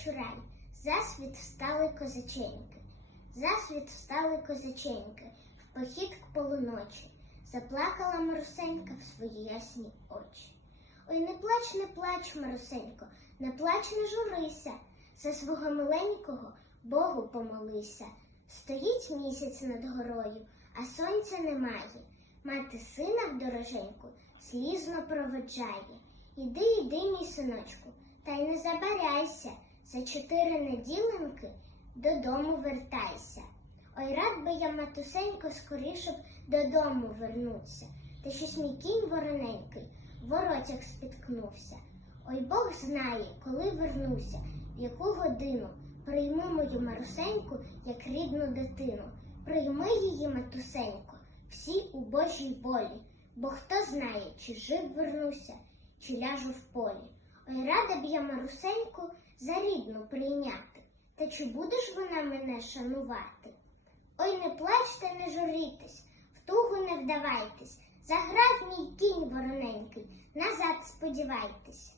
вечорель, засвіт встали козаченьки, засвіт встали козаченьки, в похід к полуночі, заплакала Марусенька в свої ясні очі. Ой, не плач, не плач, Марусенько, не плач, не журися, за свого миленького Богу помолися. Стоїть місяць над горою, а сонця немає. Мати сина в дороженьку слізно проведжає. Іди, іди, мій синочку, та й не забаряйся. За чотири неділеньки додому вертайся. Ой, рад би я, матусенько, скоріше б додому вернуться. Та щось мій кінь вороненький в воротях спіткнувся. Ой, Бог знає, коли вернуся, в яку годину. Прийми мою Марусеньку, як рідну дитину. Прийми її, матусенько, всі у Божій волі. Бо хто знає, чи жив вернуся, чи ляжу в полі. Ой, рада б я Марусеньку за рідну прийняти. Та чи будеш вона мене шанувати? Ой, не плачте, не журітесь, в тугу не вдавайтесь. Заграв мій кінь вороненький, назад сподівайтесь.